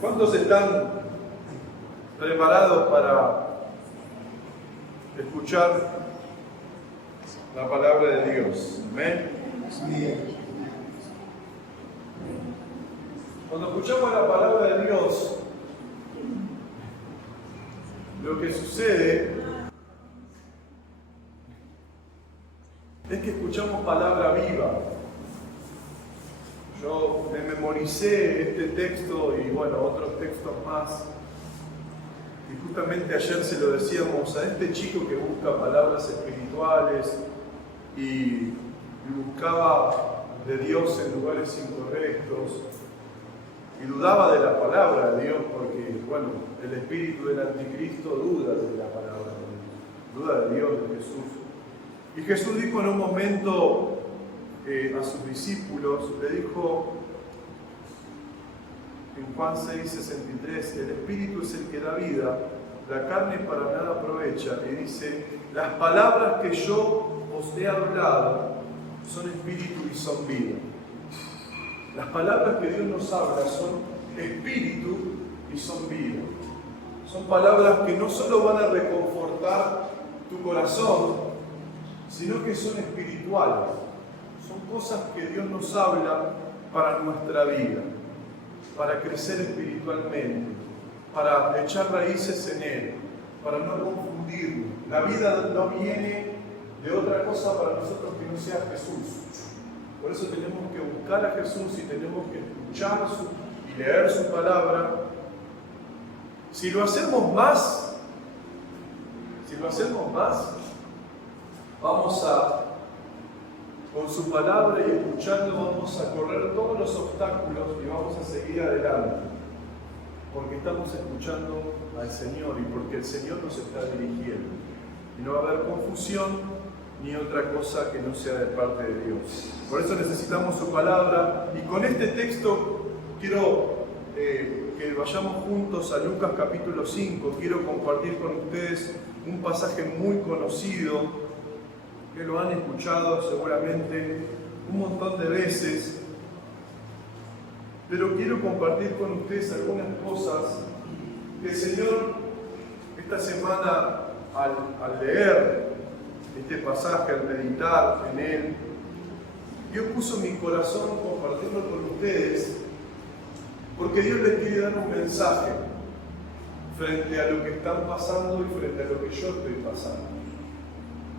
¿Cuántos están preparados para escuchar la palabra de Dios? Amén. Cuando escuchamos la palabra de Dios, lo que sucede es que escuchamos palabra viva. Yo me memoricé este texto y otros textos más. Y justamente ayer se lo decíamos a este chico que busca palabras espirituales y buscaba de Dios en lugares incorrectos y dudaba de la palabra de Dios porque, el espíritu del anticristo duda de la palabra de Dios, duda de Dios, de Jesús. Y Jesús dijo en un momento a sus discípulos, le dijo en Juan 6:63, el espíritu es el que da vida, la carne para nada aprovecha, y dice, las palabras que yo os he hablado son espíritu y son vida. Las palabras que Dios nos habla son espíritu y son vida. Son palabras que no solo van a reconfortar tu corazón, sino que son espirituales. Son cosas que Dios nos habla para nuestra vida, para crecer espiritualmente, para echar raíces en Él, para no confundirnos. La vida no viene de otra cosa para nosotros que no sea Jesús. Por eso tenemos que buscar a Jesús y tenemos que escuchar y leer su palabra. Si lo hacemos más, con su palabra y escuchando, vamos a correr todos los obstáculos y vamos a seguir adelante. Porque estamos escuchando al Señor y porque el Señor nos está dirigiendo. Y no va a haber confusión ni otra cosa que no sea de parte de Dios. Por eso necesitamos su palabra. Y con este texto quiero que vayamos juntos a Lucas capítulo 5. Quiero compartir con ustedes un pasaje muy conocido, que lo han escuchado seguramente un montón de veces, pero quiero compartir con ustedes algunas cosas que el Señor esta semana al leer este pasaje, al meditar en él, Dios puso en mi corazón compartirlo con ustedes, porque Dios les quiere dar un mensaje frente a lo que están pasando y frente a lo que yo estoy pasando.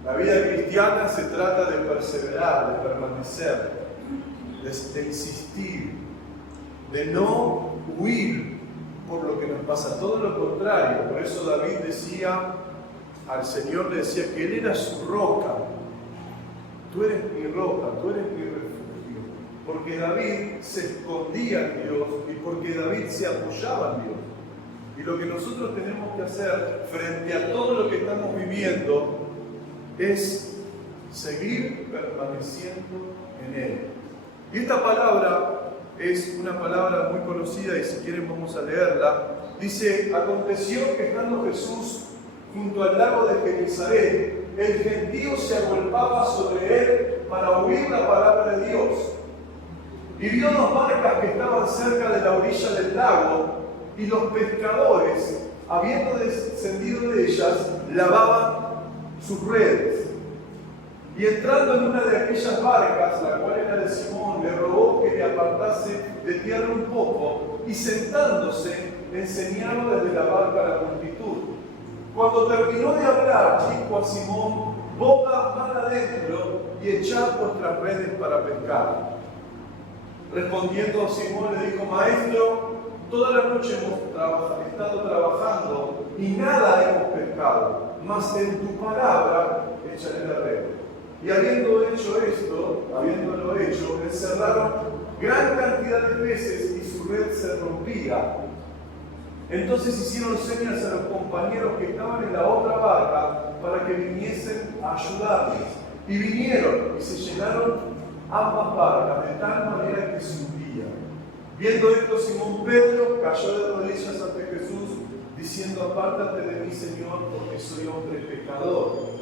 La vida cristiana se trata de perseverar, de permanecer, de insistir, de no huir por lo que nos pasa, todo lo contrario. Por eso David decía, al Señor le decía que Él era su roca. Tú eres mi roca, tú eres mi refugio. Porque David se escondía en Dios y porque David se apoyaba en Dios. Y lo que nosotros tenemos que hacer frente a todo lo que estamos viviendo es seguir permaneciendo en Él. Y esta palabra es una palabra muy conocida y si quieren vamos a leerla. Dice, aconteció que estando Jesús junto al lago de Genesaret, el gentío se agolpaba sobre él para oír la palabra de Dios. Y vio dos barcas que estaban cerca de la orilla del lago, y los pescadores, habiendo descendido de ellas, lavaban sus redes. Y entrando en una de aquellas barcas, la cual era de Simón, le rogó que le apartase de tierra un poco, y sentándose, enseñaba desde la barca a la multitud. Cuando terminó de hablar, dijo a Simón, boga mar adentro y echad vuestras redes para pescar. Respondiendo Simón le dijo, Maestro, toda la noche hemos estado trabajando y nada hemos pescado, mas en tu palabra echaré la red. Y habiéndolo hecho, encerraron gran cantidad de peces y su red se rompía. Entonces hicieron señas a los compañeros que estaban en la otra barca para que viniesen a ayudarles. Y vinieron y se llenaron ambas barcas de tal manera que se hundían. Viendo esto, Simón Pedro cayó de rodillas ante Jesús, diciendo, apártate de mí, Señor, porque soy hombre pecador.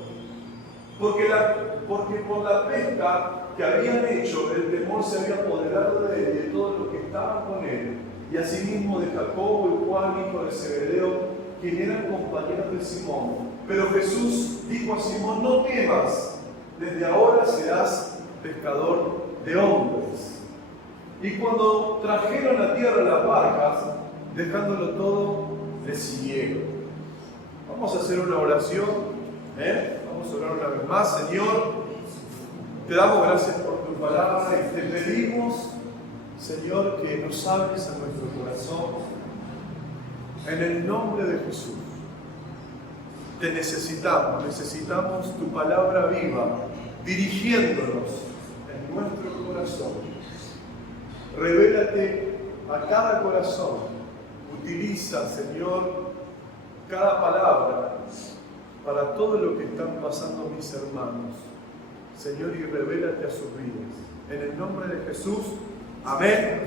Porque por la pesca que habían hecho, el temor se había apoderado de él y de todos los que estaban con él. y asimismo de Jacobo y Juan, hijo de Zebedeo, quien eran compañeros de Simón. Pero Jesús dijo a Simón: no temas, desde ahora serás pescador de hombres. Y cuando trajeron a tierra las barcas, dejándolo todo, le siguieron. Vamos a hacer una oración, vamos a orar una vez más. Señor, te damos gracias por tu palabra y te pedimos, Señor, que nos hables a nuestro corazón. En el nombre de Jesús, te necesitamos tu palabra viva, dirigiéndonos en nuestro corazón. Revélate a cada corazón. Utiliza, Señor, cada palabra para todo lo que están pasando mis hermanos. Señor, y revélate a sus vidas. En el nombre de Jesús, amén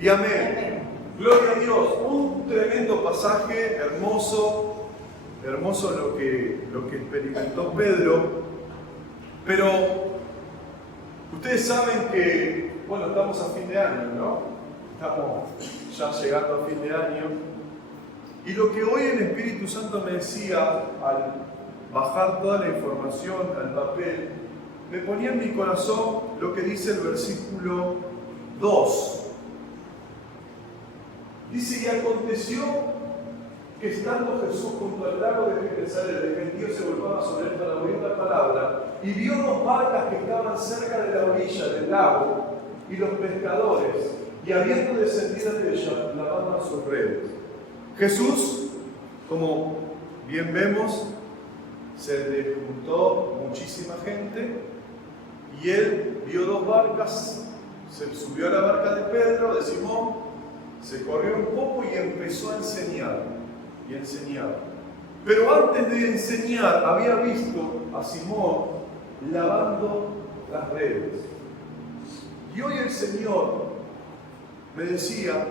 y amén. Gloria a Dios. Un tremendo pasaje, hermoso lo que experimentó Pedro. Pero ustedes saben que, bueno, estamos a fin de año, ¿no? Estamos ya llegando a fin de año. Y lo que hoy el Espíritu Santo me decía al bajar toda la información al papel, me ponía en mi corazón lo que dice el versículo 2. Dice: y aconteció que estando Jesús junto al lago de Genesaret, el gentío se volvaba sobre él para oír la palabra, y vio dos barcas que estaban cerca de la orilla del lago, y los pescadores, y habiendo descendido de ellas, lavaban sus redes. Jesús, como bien vemos, se le juntó muchísima gente, y él vio dos barcas, se subió a la barca de Pedro, de Simón, se corrió un poco y empezó a enseñar. Y enseñaba. Pero antes de enseñar, había visto a Simón lavando las redes. Y hoy el Señor me decía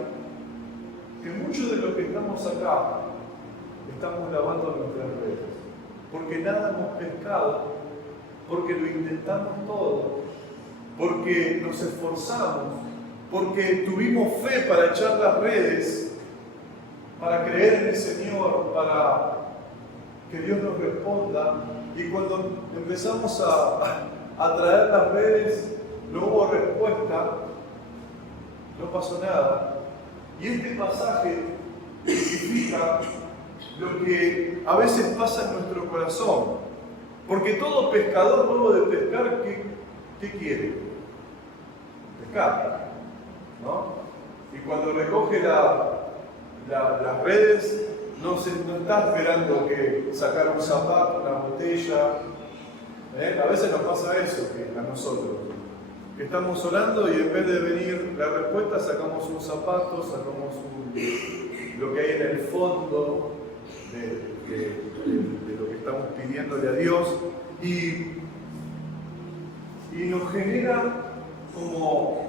que muchos de los que estamos acá estamos lavando nuestras redes. Porque nada hemos pescado, porque lo intentamos todo, porque nos esforzamos, porque tuvimos fe para echar las redes, para creer en el Señor, para que Dios nos responda. Y cuando empezamos a traer las redes, no hubo respuesta, no pasó nada. Y este pasaje significa lo que a veces pasa en nuestro corazón. Porque todo pescador, luego de pescar, ¿qué quiere? Pescar, ¿no? Y cuando recoge las redes, no está esperando que sacar un zapato, una botella. A veces nos pasa eso a nosotros, que estamos orando y en vez de venir la respuesta, sacamos un zapato, sacamos lo que hay en el fondo de lo que estamos pidiéndole a Dios, y nos genera como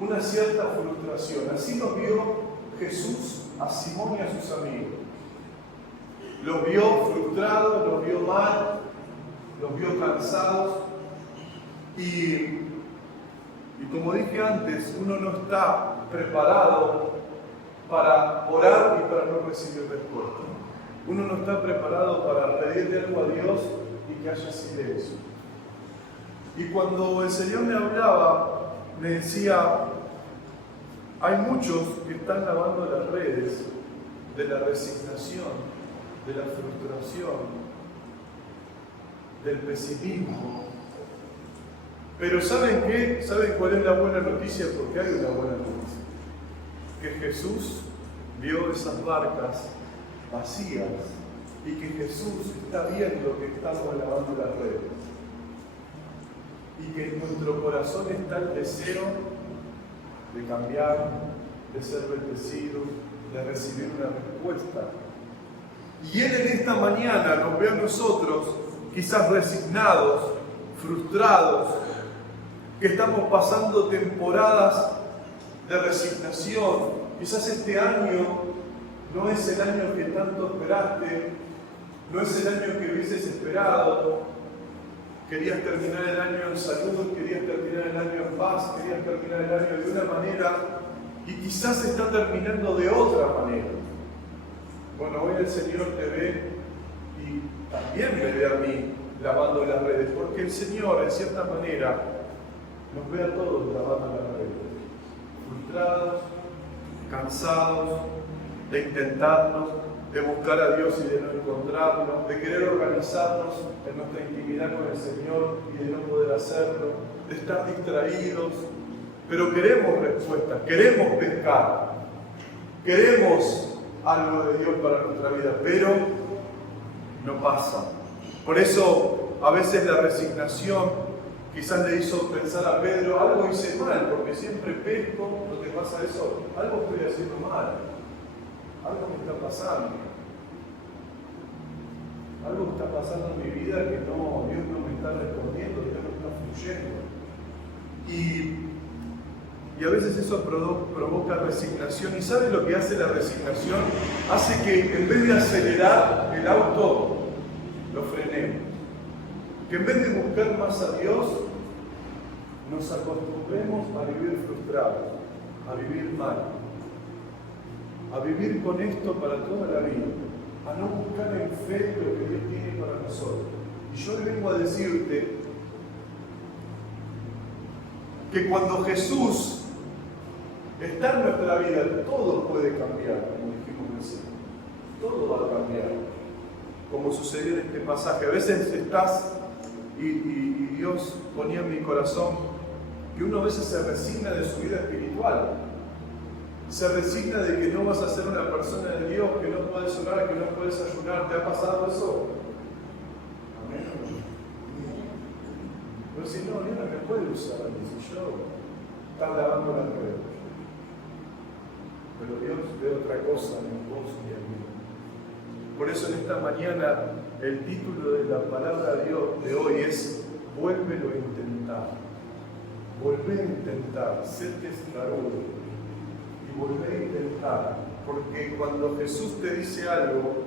una cierta frustración. Así nos vio Jesús a Simón y a sus amigos. Los vio frustrados, los vio mal, los vio cansados, y como dije antes, uno no está preparado para orar y para no recibir respuesta. Uno no está preparado para pedirle algo a Dios y que haya silencio. Y cuando el Señor me hablaba, me decía: hay muchos que están lavando las redes de la resignación, de la frustración, del pesimismo. Pero ¿saben qué? ¿Saben cuál es la buena noticia? Porque hay una buena noticia. Que Jesús vio esas barcas vacías y que Jesús está viendo que estamos lavando las redes. Y que en nuestro corazón está el deseo de cambiar, de ser bendecido, de recibir una respuesta. Y Él en esta mañana nos ve a nosotros, quizás resignados, frustrados, que estamos pasando temporadas de resignación. Quizás este año no es el año que tanto esperaste, no es el año que hubieses esperado. Querías terminar el año en salud, querías terminar el año en paz, querías terminar el año de una manera, y quizás está terminando de otra manera. Bueno, hoy el Señor te ve y también me ve a mí lavando las redes, porque el Señor, en cierta manera, nos ve a todos lavando las redes, frustrados, cansados de intentarnos, de buscar a Dios y de no encontrarnos, de querer organizarnos en nuestra intimidad con el Señor y de no poder hacerlo, de estar distraídos, pero queremos respuestas, queremos pescar, queremos algo de Dios para nuestra vida, pero no pasa. Por eso a veces la resignación quizás le hizo pensar a Pedro, algo hice mal, porque siempre pesco, ¿no te pasa eso? Algo estoy haciendo mal, algo me está pasando. Algo está pasando en mi vida que Dios no me está respondiendo, Dios no está fluyendo. Y a veces eso provoca resignación. ¿Y ¿sabe lo que hace la resignación? Hace que en vez de acelerar el auto, lo frenemos. Que en vez de buscar más a Dios, nos acostumbremos a vivir frustrados, a vivir mal, a vivir con esto para toda la vida, a no buscar en fe lo que Dios tiene para nosotros. Y yo le vengo a decirte que cuando Jesús está en nuestra vida, todo puede cambiar, como dijimos recién. Todo va a cambiar, como sucedió en este pasaje. A veces estás y Dios ponía en mi corazón que uno a veces se resigna de su vida espiritual. Se resigna de que no vas a ser una persona de Dios, que no puedes orar, que no puedes ayunar. ¿Te ha pasado eso? Amén. Pero si no, Dios no me puede usar, si yo está lavando las redes. Pero Dios ve otra cosa en vos y en mí. Por eso en esta mañana el título de la palabra de Dios de hoy es vuélvelo a intentar. Volvé a intentar, sé testarudo y volvé a intentar. Porque cuando Jesús te dice algo,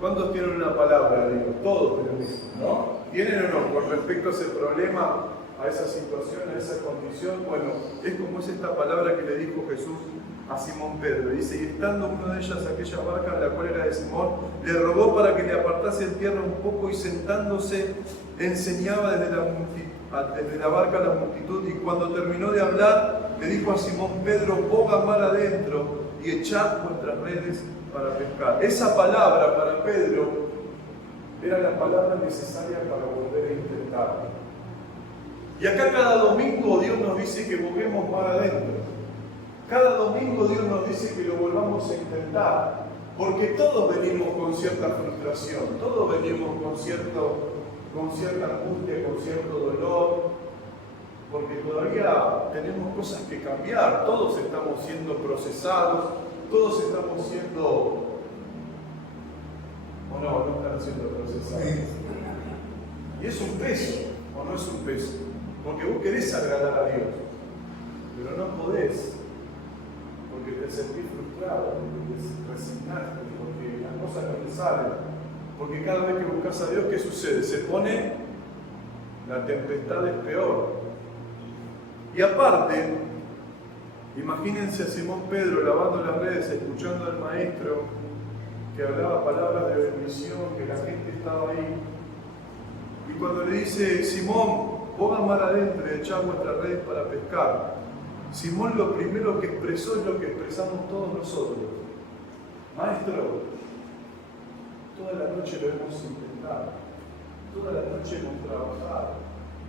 ¿cuántos tienen una palabra de Dios? Todos tenemos, ¿no? ¿Tienen o no? Con respecto a ese problema, a esa situación, a esa condición, bueno, es como es esta palabra que le dijo Jesús a Simón Pedro. Dice, y estando una de ellas aquella barca, la cual era de Simón, le rogó para que le apartase en tierra un poco y sentándose enseñaba desde la barca a la multitud, y cuando terminó de hablar, le dijo a Simón Pedro, ponga mar adentro y echad vuestras redes para pescar. Esa palabra para Pedro era la palabra necesaria para volver a intentar. Y acá cada domingo Dios nos dice que busquemos mar adentro. Cada domingo Dios nos dice que lo volvamos a intentar, porque todos venimos con cierta frustración, todos venimos con cierta angustia, con cierto dolor, porque todavía tenemos cosas que cambiar, todos estamos siendo procesados, todos estamos siendo, o no están siendo procesados. Y es un peso, o no es un peso, porque vos querés agradar a Dios, pero no podés. Porque te sentís frustrado, porque te resignaste, porque las cosas no te salen. Porque cada vez que buscas a Dios, ¿qué sucede? Se pone, la tempestad es peor. Y aparte, imagínense a Simón Pedro lavando las redes, escuchando al maestro que hablaba palabras de bendición, que la gente estaba ahí. Y cuando le dice, Simón, pongan mar adentro y echad vuestras redes para pescar. Simón lo primero que expresó es lo que expresamos todos nosotros. Maestro, toda la noche lo hemos intentado, toda la noche hemos trabajado,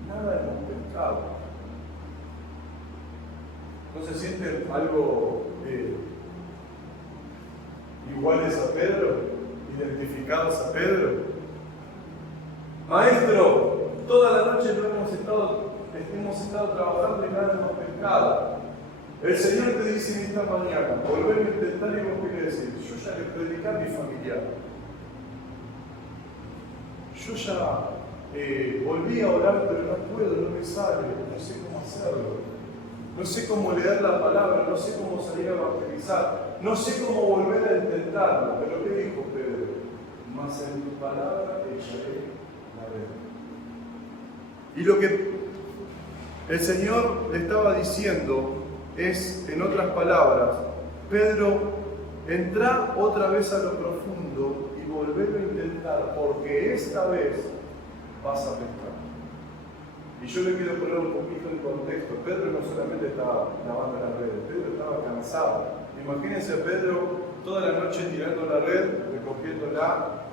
nada hemos pescado. ¿No se sienten algo iguales a Pedro? ¿Identificados a Pedro? Maestro, toda la noche hemos estado trabajando y nada hemos pescado. El Señor te dice en esta mañana, volver a intentar, y vos querés decir, yo ya le prediqué a mi familiar. Yo ya volví a orar, pero no puedo, no me sale, no sé cómo hacerlo. No sé cómo leer la palabra, no sé cómo salir a evangelizar, no sé cómo volver a intentarlo. Pero ¿qué dijo Pedro? Mas en tu palabra echaré la red. Y lo que el Señor le estaba diciendo es, en otras palabras, Pedro, entra otra vez a lo profundo y volverlo a intentar, porque esta vez vas a pescar. Y yo le quiero poner un poquito en contexto. Pedro no solamente estaba lavando la red, Pedro estaba cansado. Imagínense a Pedro toda la noche tirando la red, recogiéndola,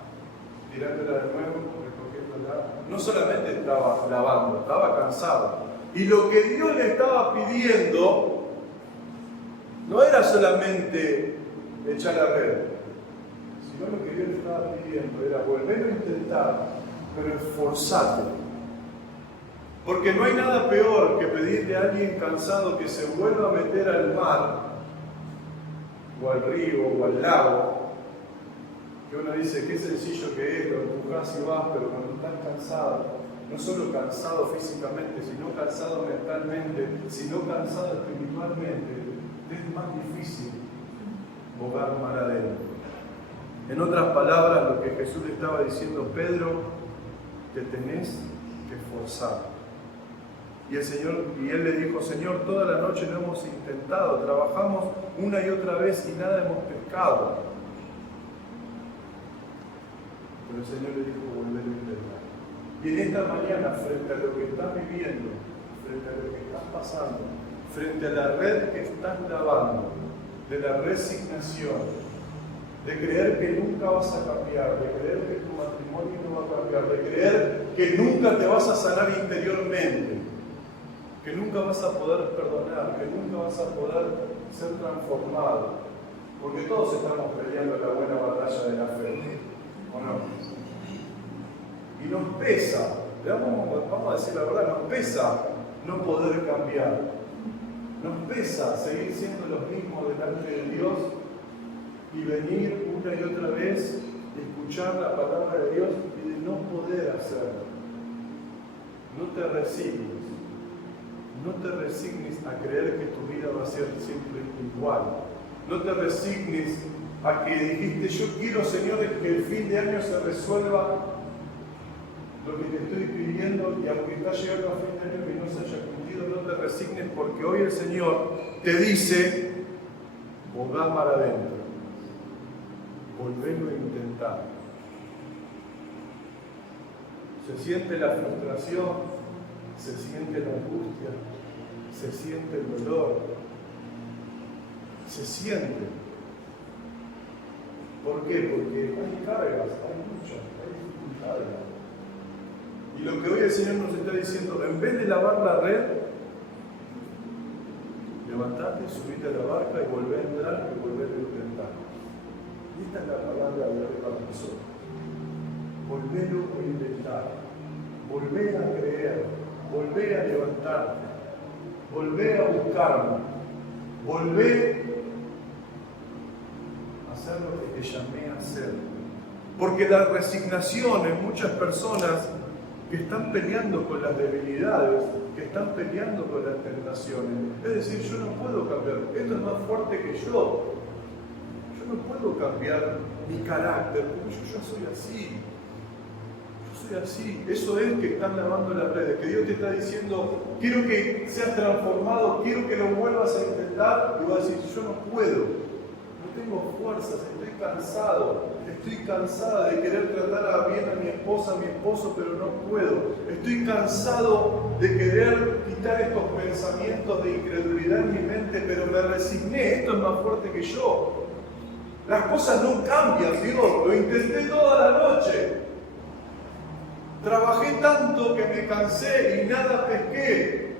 tirándola de nuevo, recogiéndola. No solamente estaba lavando, estaba cansado. Y lo que Dios le estaba pidiendo no era solamente echar la red, sino lo que Dios le estaba pidiendo era volver a intentar, pero esforzarte. Porque no hay nada peor que pedirle a alguien cansado que se vuelva a meter al mar, o al río, o al lago, que uno dice qué sencillo que es, lo empujás y vas, pero cuando estás cansado, no solo cansado físicamente, sino cansado mentalmente, sino cansado espiritualmente, es más difícil bogar mar adentro. En otras palabras, lo que Jesús le estaba diciendo, Pedro, te tenés que esforzar. Y él le dijo, Señor, toda la noche lo hemos intentado, trabajamos una y otra vez y nada hemos pescado. Pero el Señor le dijo, volver a intentar. Y en esta mañana, frente a lo que estás viviendo, frente a lo que estás pasando, frente a la red que estás lavando, de la resignación, de creer que nunca vas a cambiar, de creer que tu matrimonio no va a cambiar, de creer que nunca te vas a sanar interiormente, que nunca vas a poder perdonar, que nunca vas a poder ser transformado, porque todos estamos peleando la buena batalla de la fe, ¿o no? Y nos pesa, vamos a decir la verdad, nos pesa no poder cambiar, nos pesa seguir siendo los mismos delante de Dios y venir una y otra vez y escuchar la palabra de Dios y de no poder hacerlo. No te resignes. No te resignes a creer que tu vida va a ser siempre igual. No te resignes a que dijiste, yo quiero, Señor, que el fin de año se resuelva lo que te estoy pidiendo y aunque está llegando a fin de año que no se haya cumplido, no te resignes porque hoy el Señor te dice, bogá mar adentro, volvelo a intentar. Se siente la frustración, se siente la angustia, se siente el dolor, se siente. ¿Por qué? Porque hay cargas, hay luchas, hay dificultades. Y lo que hoy el Señor nos está diciendo, en vez de lavar la red, levantate, subite a la barca y volvé a entrar y volver a intentar. Y esta es la palabra de Dios para nosotros. Volvelo a intentar, volvé a creer, volvé a levantarte, volvé a buscarme, volvé a hacer lo que te llamé a hacer. Porque la resignación en muchas personas que están peleando con las debilidades, que están peleando con las tentaciones, es decir, yo no puedo cambiar, esto es más fuerte que yo no puedo cambiar mi carácter, porque yo soy así. Soy así, eso es que están lavando las redes, que Dios te está diciendo, quiero que seas transformado, quiero que lo vuelvas a intentar, y vas a decir, yo no puedo, no tengo fuerzas, estoy cansada de querer tratar bien a mi esposa, a mi esposo, pero no puedo, estoy cansado de querer quitar estos pensamientos de incredulidad en mi mente, pero me resigné, esto es más fuerte que yo. Las cosas no cambian, Dios, lo intenté toda la noche. Trabajé tanto que me cansé y nada pesqué.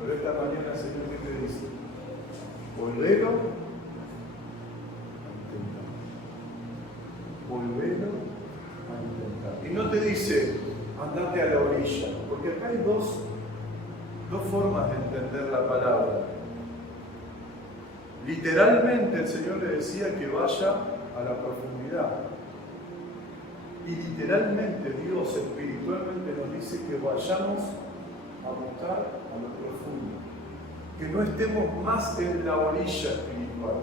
Pero esta mañana el Señor, ¿qué te dice? Volvelo a intentar. Volvelo a intentar. Y no te dice, andate a la orilla, porque acá hay dos formas de entender la palabra. Literalmente el Señor le decía que vaya a la profundidad. Y literalmente Dios espiritualmente nos dice que vayamos a buscar a lo profundo. Que no estemos más en la orilla espiritual.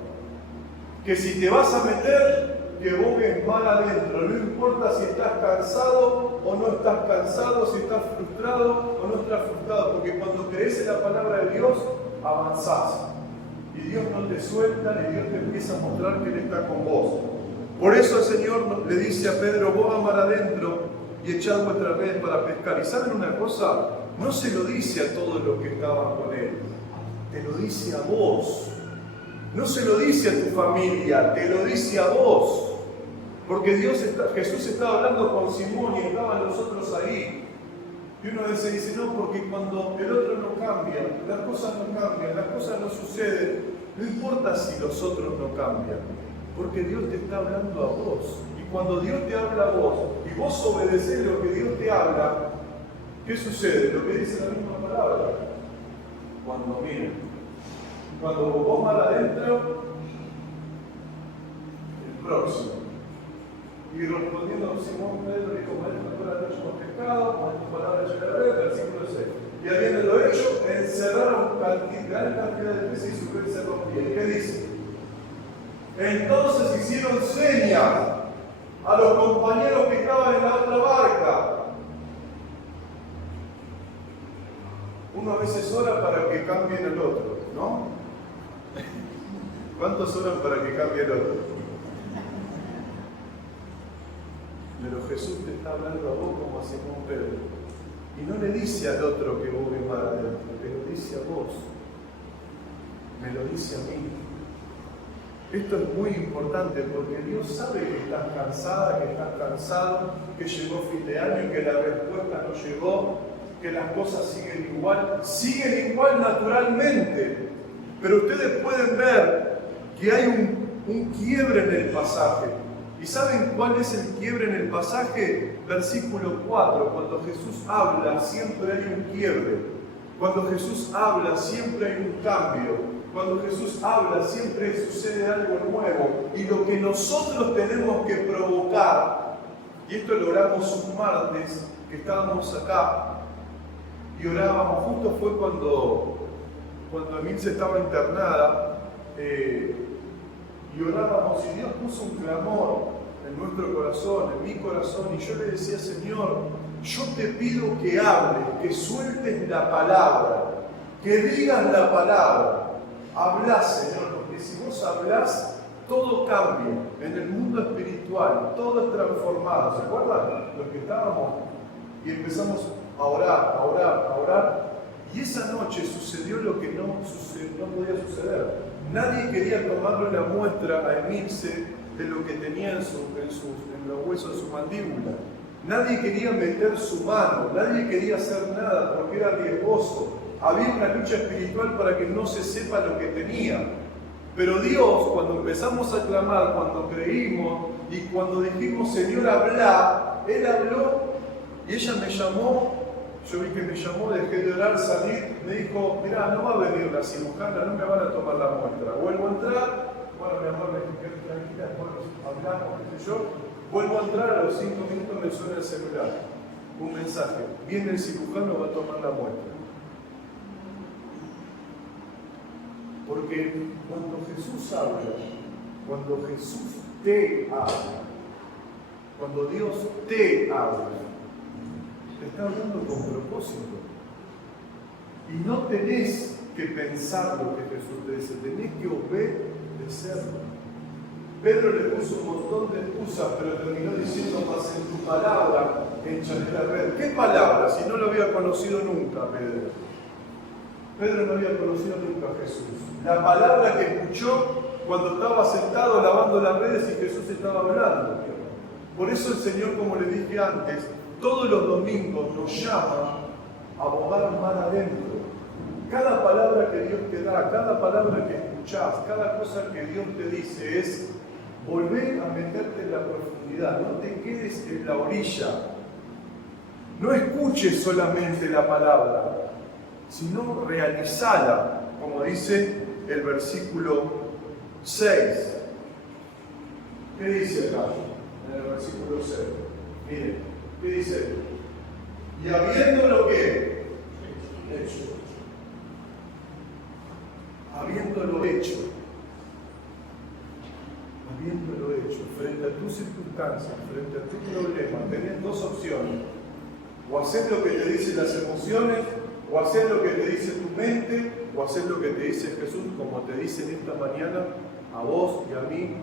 Que si te vas a meter, que bogues mal adentro. No importa si estás cansado o no estás cansado, si estás frustrado o no estás frustrado. Porque cuando crees en la palabra de Dios, avanzás. Y Dios no te suelta, y Dios te empieza a mostrar que Él está con vos. Por eso el Señor le dice a Pedro, vos a mar adentro y echad vuestras redes para pescar. ¿Y saben una cosa? No se lo dice a todos los que estaban con Él, te lo dice a vos. No se lo dice a tu familia, te lo dice a vos. Porque Jesús estaba hablando con Simón y estaban los otros ahí. Y uno a veces dice, no, porque cuando el otro no cambia, las cosas no cambian, las cosas no suceden, no importa si los otros no cambian, porque Dios te está hablando a vos. Y cuando Dios te habla a vos, y vos obedeces lo que Dios te habla, ¿qué sucede? Lo que dice la misma palabra. Cuando vos mal adentro, el próximo. Y respondiendo a Simón Pedro, dijo, maestro, tú has hecho con pecado, con tu palabra hecha la red, versículo 6. Y habiéndolo hecho, encerraron gran cantidad de peces y su red se rompía. ¿Qué dice? Entonces hicieron señas a los compañeros que estaban en la otra barca. Uno a veces ora para que cambien el otro, ¿no? ¿Cuántos oran para que cambie el otro? Pero Jesús te está hablando a vos como a Simón Pedro. Y no le dice al otro que vos ves mal adentro, te lo dice a vos. Me lo dice a mí. Esto es muy importante porque Dios sabe que estás cansada, que estás cansado, que llegó fin de año y que la respuesta no llegó, que las cosas siguen igual naturalmente. Pero ustedes pueden ver que hay un quiebre en el pasaje. ¿Y saben cuál es el quiebre en el pasaje? Versículo 4, cuando Jesús habla siempre hay un quiebre. Cuando Jesús habla siempre hay un cambio. Cuando Jesús habla siempre sucede algo nuevo. Y lo que nosotros tenemos que provocar, y esto lo oramos un martes que estábamos acá y orábamos, justo fue cuando Emilce estaba internada, y orábamos y Dios puso un clamor en nuestro corazón, en mi corazón, y yo le decía, Señor, yo te pido que hables, que sueltes la palabra, que digas la palabra. Hablás, Señor, porque si vos hablás, todo cambia. En el mundo espiritual, todo es transformado. ¿Se acuerdan? Los que estábamos y empezamos a orar. Y esa noche sucedió lo que no podía suceder. Nadie quería tomarle la muestra a Emilce de lo que tenía en los huesos de su mandíbula. Nadie quería meter su mano, nadie quería hacer nada porque era riesgoso. Había una lucha espiritual para que no se sepa lo que tenía. Pero Dios, cuando empezamos a clamar, cuando creímos y cuando dijimos, Señor, habla, Él habló y ella me llamó. Yo vi que me llamó, dejé de orar, salí, me dijo, mirá, no va a venir la cirujana, no me van a tomar la muestra. Vuelvo a entrar, bueno, mi amor, me dije, tranquila, después hablamos, qué sé yo. Vuelvo a entrar, a los 5 minutos me suena el celular, un mensaje, viene el cirujano, va a tomar la muestra. Porque cuando Jesús habla, cuando Jesús te habla, cuando Dios te habla, te está hablando con propósito. Y no tenés que pensar lo que Jesús te dice, tenés que obedecerlo. Pedro le puso un montón de excusas, pero terminó diciendo, más en tu palabra echaré la red. ¿Qué palabra? Si no lo había conocido nunca, Pedro. Pedro no había conocido nunca a Jesús. La palabra que escuchó cuando estaba sentado lavando las redes y Jesús estaba hablando. Por eso el Señor, como le dije antes, todos los domingos nos llama a abogar mar adentro. Cada palabra que Dios te da, cada palabra que escuchás, cada cosa que Dios te dice es volver a meterte en la profundidad, no te quedes en la orilla. No escuches solamente la palabra, sino realizala, como dice el versículo 6. ¿Qué dice acá? En el versículo 6. Miren, ¿qué dice? Y habiéndolo ¿qué? Hecho. Habiéndolo hecho. Habiéndolo hecho. Frente a tus circunstancias, frente a tus problemas, tenés dos opciones. O hacer lo que te dicen las emociones O haces lo que te dice tu mente, o haces lo que te dice Jesús, como te dicen esta mañana, a vos y a mí,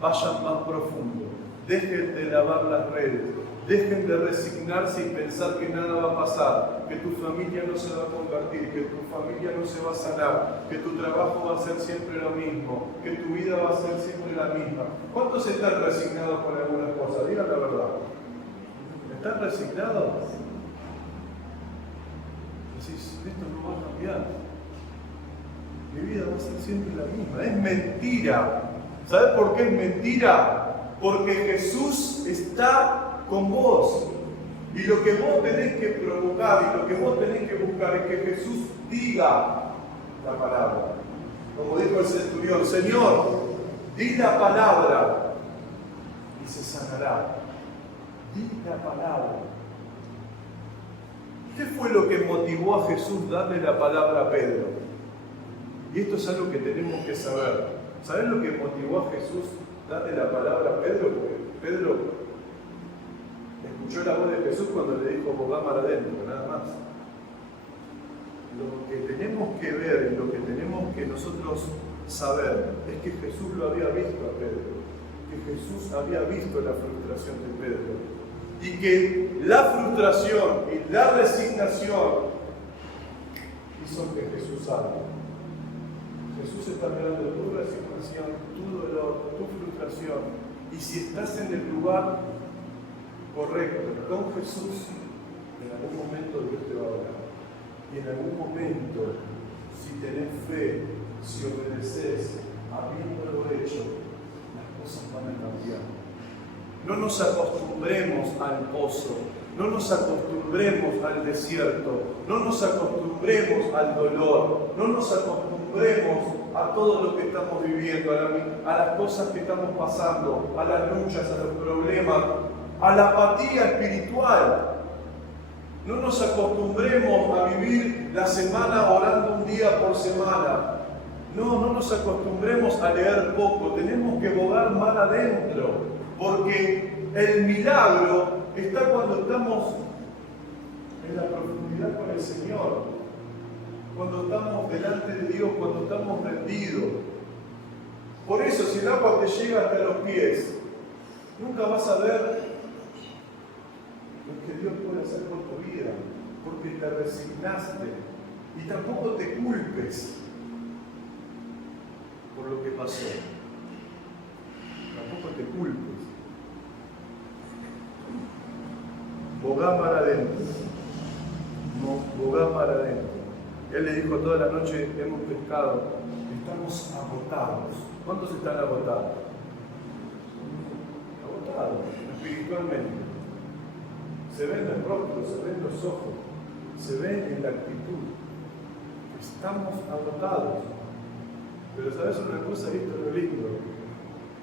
vayan más profundo. Dejen de lavar las redes, dejen de resignarse y pensar que nada va a pasar, que tu familia no se va a convertir, que tu familia no se va a sanar, que tu trabajo va a ser siempre lo mismo, que tu vida va a ser siempre la misma. ¿Cuántos están resignados con algunas cosas? Digan la verdad. ¿Están resignados? Decís, esto no va a cambiar. Mi vida va a ser siempre la misma. Es mentira. ¿Sabes por qué es mentira? Porque Jesús está con vos. Y lo que vos tenés que provocar y lo que vos tenés que buscar es que Jesús diga la palabra. Como dijo el centurión, Señor, di la palabra y se sanará. Di la palabra. ¿Qué fue lo que motivó a Jesús darle la palabra a Pedro? Y esto es algo que tenemos que saber. ¿Sabes lo que motivó a Jesús darle la palabra a Pedro? Porque Pedro escuchó la voz de Jesús cuando le dijo, bogá mar adentro, nada más. Lo que tenemos que ver y lo que tenemos que nosotros saber es que Jesús lo había visto a Pedro, que Jesús había visto la frustración de Pedro y que la frustración y la resignación hizo que Jesús hable. Jesús está mirando tu resignación, tu dolor, tu frustración, y si estás en el lugar correcto con Jesús, en algún momento Dios te va a hablar. Y en algún momento, si tenés fe, si obedeces, habiéndolo hecho, las cosas van a cambiar. No nos acostumbremos al pozo, no nos acostumbremos al desierto, no nos acostumbremos al dolor, no nos acostumbremos a todo lo que estamos viviendo, a las cosas que estamos pasando, a las luchas, a los problemas, a la apatía espiritual. No nos acostumbremos a vivir la semana orando un día por semana. No nos acostumbremos a leer poco. Tenemos que bogar mar adentro. Porque el milagro está cuando estamos en la profundidad con el Señor. Cuando estamos delante de Dios, cuando estamos rendidos. Por eso, si el agua te llega hasta los pies, nunca vas a ver lo que Dios puede hacer por tu vida, porque te resignaste. Y tampoco te culpes por lo que pasó. Tampoco te culpes. Bogá mar adentro. No, bogá mar adentro. Él le dijo toda la noche, hemos pescado, estamos agotados. ¿Cuántos están agotados? Agotados, espiritualmente. Se ven los rostros, se ven los ojos, se ven en la actitud. Estamos agotados. Pero ¿sabes una cosa? Esto es lo lindo,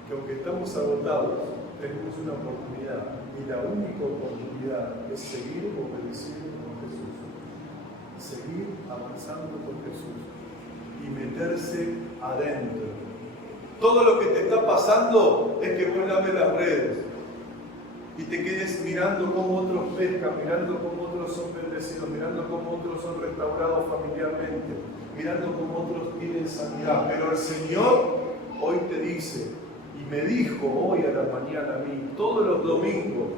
que aunque estamos agotados, tenemos una oportunidad. Y la única oportunidad es seguir obedeciendo con Jesús. Seguir avanzando con Jesús. Y meterse adentro. Todo lo que te está pasando es que vos laves las redes. Y te quedes mirando cómo otros pescan, mirando cómo otros son bendecidos, mirando cómo otros son restaurados familiarmente, mirando cómo otros tienen sanidad. Pero el Señor hoy te dice, y me dijo hoy a la mañana a mí, todos los domingos,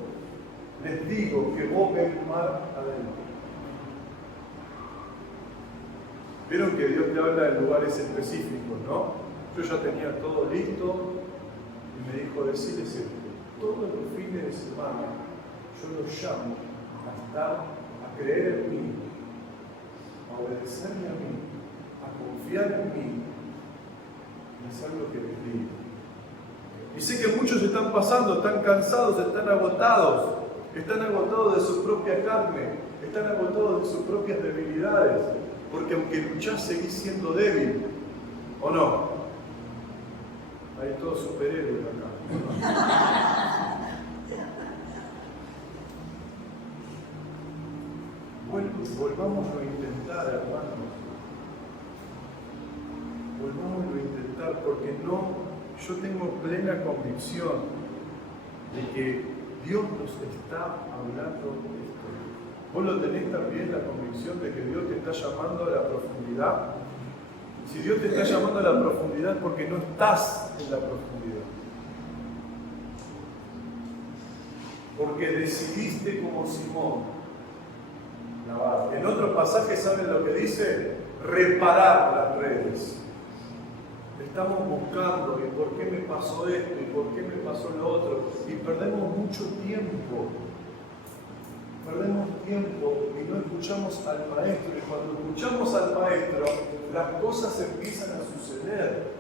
les digo que boguen mar adentro. Vieron que Dios te habla en lugares específicos, ¿no? Yo ya tenía todo listo y me dijo, decirles esto. Todos los fines de semana yo los llamo a creer en mí, a obedecerme a mí, a confiar en mí y hacer lo que les digo. Y sé que muchos están pasando, están cansados, están agotados de su propia carne, están agotados de sus propias debilidades, porque aunque luchás seguís siendo débil, ¿o no? Hay todos superhéroes acá. Volvámoslo a intentar, hermanos. Volvámoslo a intentar, porque yo tengo plena convicción de que Dios nos está hablando de esto. ¿Vos lo tenés también, la convicción de que Dios te está llamando a la profundidad? Si Dios te está llamando a la profundidad es porque no estás en la profundidad. Porque decidiste como Simón nadar. En otro pasaje, ¿saben lo que dice? Reparar las redes. Estamos buscando y por qué me pasó esto y por qué me pasó lo otro. Y perdemos mucho tiempo. Perdemos tiempo y no escuchamos al maestro. Y cuando escuchamos al maestro, las cosas empiezan a suceder.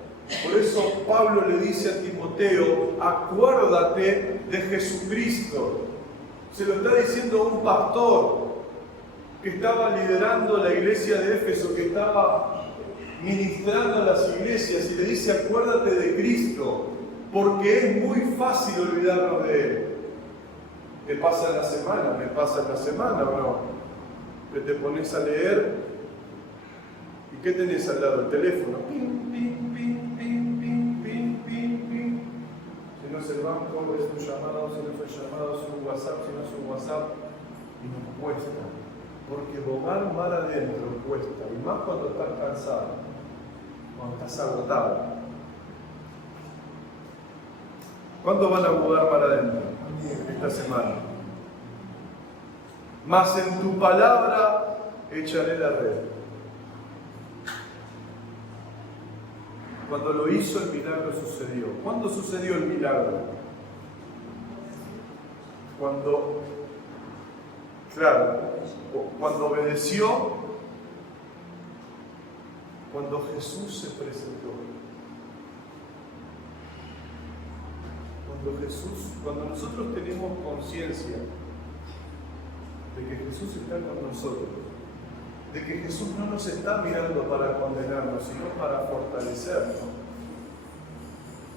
Por eso Pablo le dice a Timoteo, acuérdate de Jesucristo. Se lo está diciendo un pastor que estaba liderando la iglesia de Éfeso, que estaba ministrando a las iglesias, y le dice, acuérdate de Cristo, porque es muy fácil olvidarnos de Él. ¿Te pasa en la semana? ¿Me pasa en la semana o no? Que te pones a leer y ¿qué tenés al lado? El teléfono. Pim, pim, pim, pim, pim, pim, pim, pim. Si no es el banco, es un llamado, si no es un llamado, es un WhatsApp, si no es un WhatsApp. Y nos cuesta. Porque bogar mar adentro cuesta. Y más cuando estás cansado, cuando estás agotado. ¿Cuándo van a bogar mar adentro? Esta semana. Mas en tu palabra echaré la red. Cuando lo hizo, el milagro sucedió. ¿Cuándo sucedió el milagro? Cuando obedeció, cuando Jesús se presentó. Cuando nosotros tenemos conciencia de que Jesús está con nosotros, de que Jesús no nos está mirando para condenarnos, sino para fortalecernos,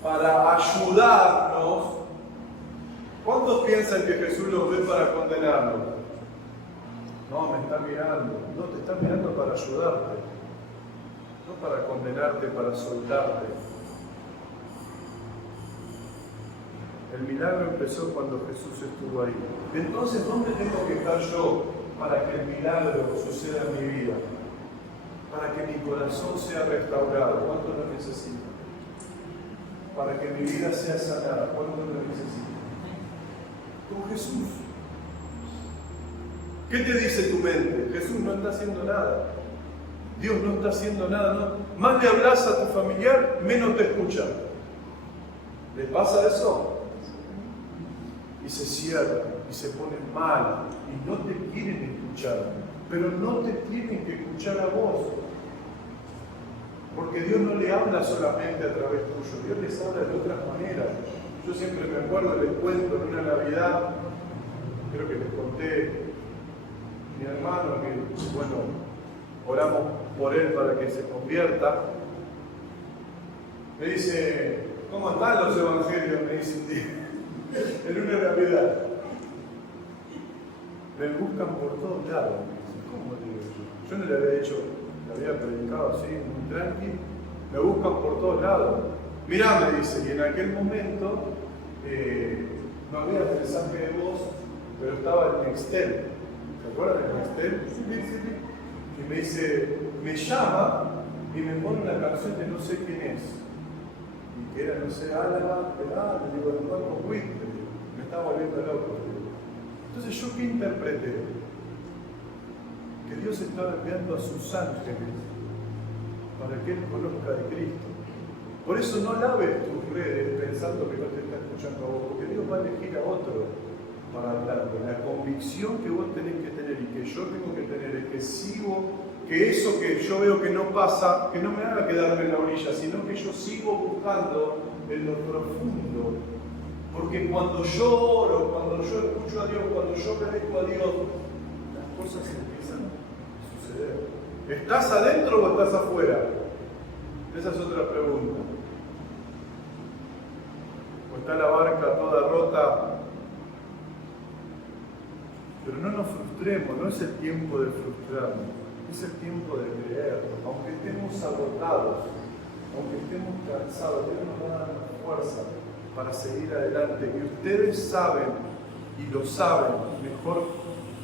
para ayudarnos. ¿Cuántos piensan que Jesús los ve para condenarnos? No, me está mirando. No, te está mirando para ayudarte, no para condenarte, para soltarte. El milagro empezó cuando Jesús estuvo ahí. Entonces, ¿dónde tengo que estar yo para que el milagro suceda en mi vida? Para que mi corazón sea restaurado. ¿Cuánto lo necesito? Para que mi vida sea sanada. ¿Cuánto lo necesito? Con Jesús. ¿Qué te dice tu mente? Jesús no está haciendo nada. Dios no está haciendo nada. No. Más le hablas a tu familiar, menos te escucha. ¿Les pasa eso? Y se cierran, y se ponen mal, y no te quieren escuchar, pero no te tienen que escuchar a vos, porque Dios no le habla solamente a través tuyo, Dios les habla de otras maneras. Yo siempre me acuerdo, les cuento en una Navidad, creo que les conté, mi hermano, que bueno, oramos por él para que se convierta, me dice, ¿cómo están los evangelios? Me dice un día. En una Navidad me buscan por todos lados. ¿Cómo digo yo? Yo no le había dicho, le había predicado así, muy tranqui. Me buscan por todos lados. Mirá, me dice, y en aquel momento no había el mensaje de voz, pero estaba el Nextel. ¿Se acuerdan del Nextel? Y me dice, me llama y me pone una canción de no sé quién es. Y que era, no sé, Álava, le digo, el Marco Witt, me estaba volviendo loco. Entonces, ¿yo qué interpreté? Que Dios estaba enviando a sus ángeles para que Él conozca de Cristo. Por eso no laves tus redes pensando que no te está escuchando a vos, porque Dios va a elegir a otro para hablarte. La convicción que vos tenés que tener y que yo tengo que tener es que sigo, que eso que yo veo que no pasa, que no me haga quedarme en la orilla, sino que yo sigo buscando en lo profundo. Porque cuando yo oro, cuando yo escucho a Dios, cuando yo obedezco a Dios, las cosas empiezan a suceder. ¿Estás adentro o estás afuera? Esa es otra pregunta. ¿O está la barca toda rota? Pero no nos frustremos, no es el tiempo de frustrarnos. Es el tiempo de creer, aunque estemos agotados, aunque estemos cansados, Dios nos va a dar la fuerza para seguir adelante. Y ustedes saben, y lo saben mejor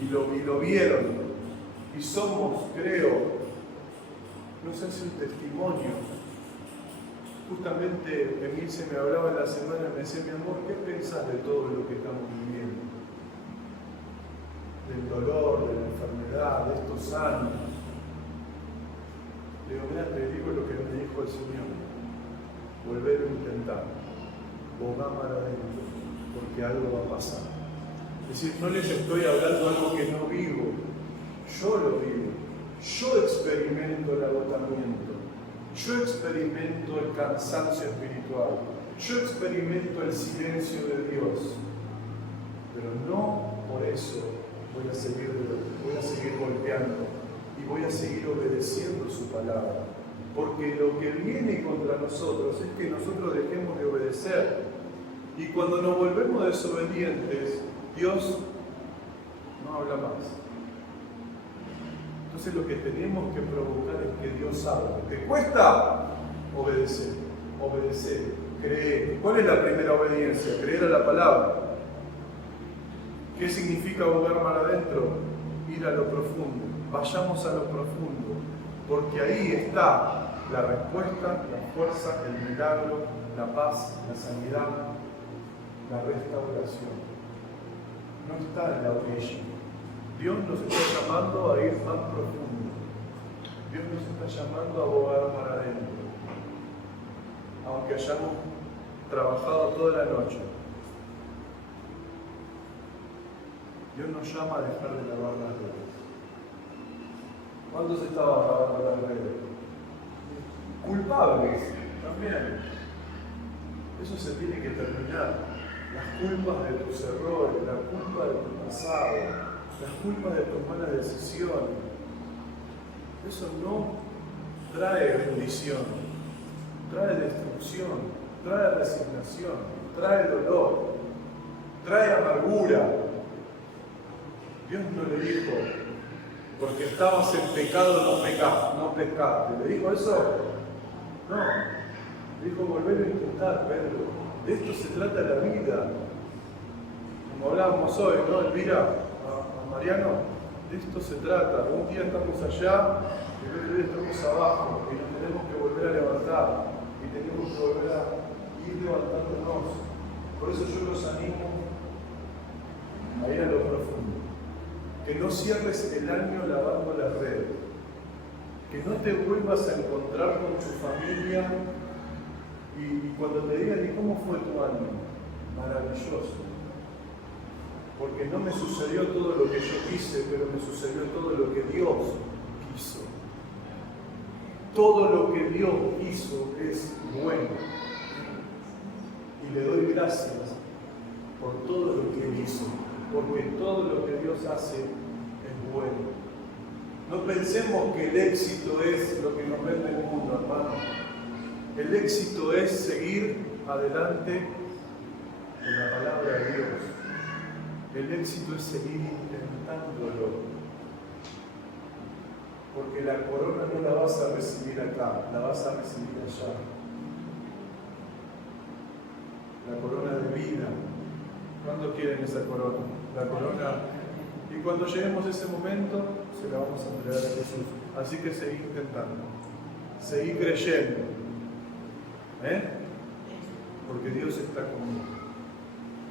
y lo vieron. Y somos, creo, no sé si un testimonio. Justamente Emil se me hablaba en la semana y me decía, mi amor, ¿qué pensás de todo lo que estamos viviendo? Del dolor, de la enfermedad, de estos años. Le digo, mira, te digo lo que me dijo el Señor. Volver a intentar. Bogar para adentro, porque algo va a pasar. Es decir, no les estoy hablando de algo que no vivo. Yo lo vivo. Yo experimento el agotamiento. Yo experimento el cansancio espiritual. Yo experimento el silencio de Dios. Pero no por eso voy a seguir golpeando y voy a seguir obedeciendo su palabra. Porque lo que viene contra nosotros es que nosotros dejemos de obedecer. Y cuando nos volvemos desobedientes, Dios no habla más. Entonces lo que tenemos que provocar es que Dios hable. ¿Te cuesta? Obedecer, obedecer, creer. ¿Cuál es la primera obediencia? Creer a la palabra. ¿Qué significa bogar mar adentro? Ir a lo profundo. Vayamos a lo profundo, porque ahí está la respuesta, la fuerza, el milagro, la paz, la sanidad, la restauración. No está en la orilla. Dios nos está llamando a ir más profundo. Dios nos está llamando a bogar mar adentro. Aunque hayamos trabajado toda la noche. Dios nos llama a dejar de lavar las redes. ¿Cuántos estaban lavando las redes? Culpables también. Eso se tiene que terminar. Las culpas de tus errores, la culpa de tu pasado, las culpas de tus malas decisiones. Eso no trae bendición, trae destrucción, trae resignación, trae dolor, trae amargura. Dios no le dijo, porque estabas en pecado no pecaste. ¿Le dijo eso? No. Le dijo, volver a intentar, Pedro. De esto se trata la vida. Como hablábamos hoy, ¿no? Elvira, a Mariano, de esto se trata. Un día estamos allá y el otro día estamos abajo y nos tenemos que volver a levantar y tenemos que volver a ir levantándonos. Por eso yo los animo a ir a lo profundo. Que no cierres el año lavando las redes. Que no te vuelvas a encontrar con tu familia y cuando te digan, ¿y cómo fue tu año? Maravilloso. Porque no me sucedió todo lo que yo quise, pero me sucedió todo lo que Dios quiso. Todo lo que Dios quiso es bueno. Y le doy gracias por todo lo que Él hizo. Porque todo lo que Dios hace es bueno. No pensemos que el éxito es lo que nos vende el mundo, hermano. El éxito es seguir adelante con la palabra de Dios. El éxito es seguir intentándolo. Porque la corona no la vas a recibir acá, la vas a recibir allá. La corona de vida. ¿Cuándo quieren esa corona? La corona. Y cuando lleguemos a ese momento, se la vamos a entregar a Jesús. Así que seguí intentando. Seguí creyendo. Porque Dios está conmigo.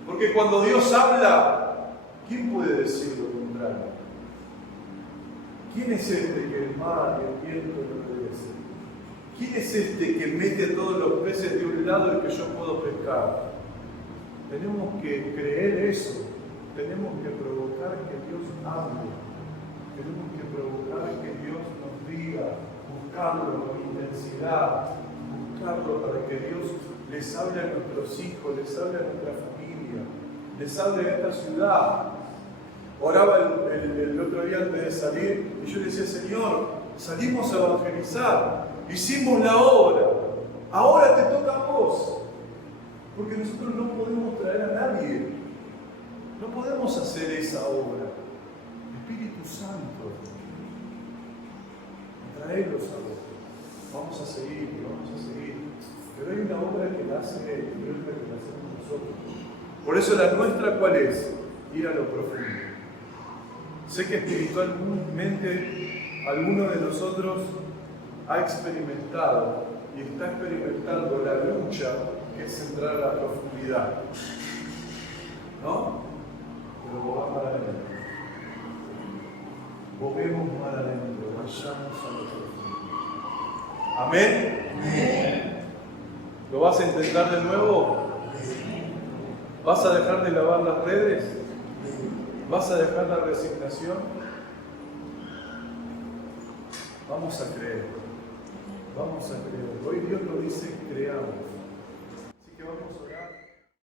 Porque cuando Dios habla, ¿quién puede decir lo contrario? ¿Quién es este que el mar y el viento le obedecen? ¿Quién es este que mete todos los peces de un lado y que yo puedo pescar? Tenemos que creer eso. Tenemos que provocar que Dios hable. Tenemos que provocar que Dios nos diga, buscarlo con intensidad, buscarlo para que Dios les hable a nuestros hijos, les hable a nuestra familia, les hable a esta ciudad. Oraba el otro día antes de salir y yo le decía, Señor, salimos a evangelizar, hicimos la obra, ahora te toca a vos. Porque nosotros no podemos traer a nadie, no podemos hacer esa obra. Espíritu Santo, traerlos a vos. Vamos a seguir. Pero hay una obra que la hace Él y otra que la hacemos nosotros. Por eso la nuestra, ¿cuál es? Ir a lo profundo. Sé que espiritualmente alguno de nosotros ha experimentado y está experimentando la lucha que es entrar a la profundidad. ¿No? Pero vos vas para adentro. Volvemos para adentro, vayamos a lo profundo. ¿Amén? Amén. ¿Lo vas a intentar de nuevo? ¿Vas a dejar de lavar las redes? ¿Vas a dejar la resignación? Vamos a creer. Vamos a creer. Hoy Dios nos dice creamos.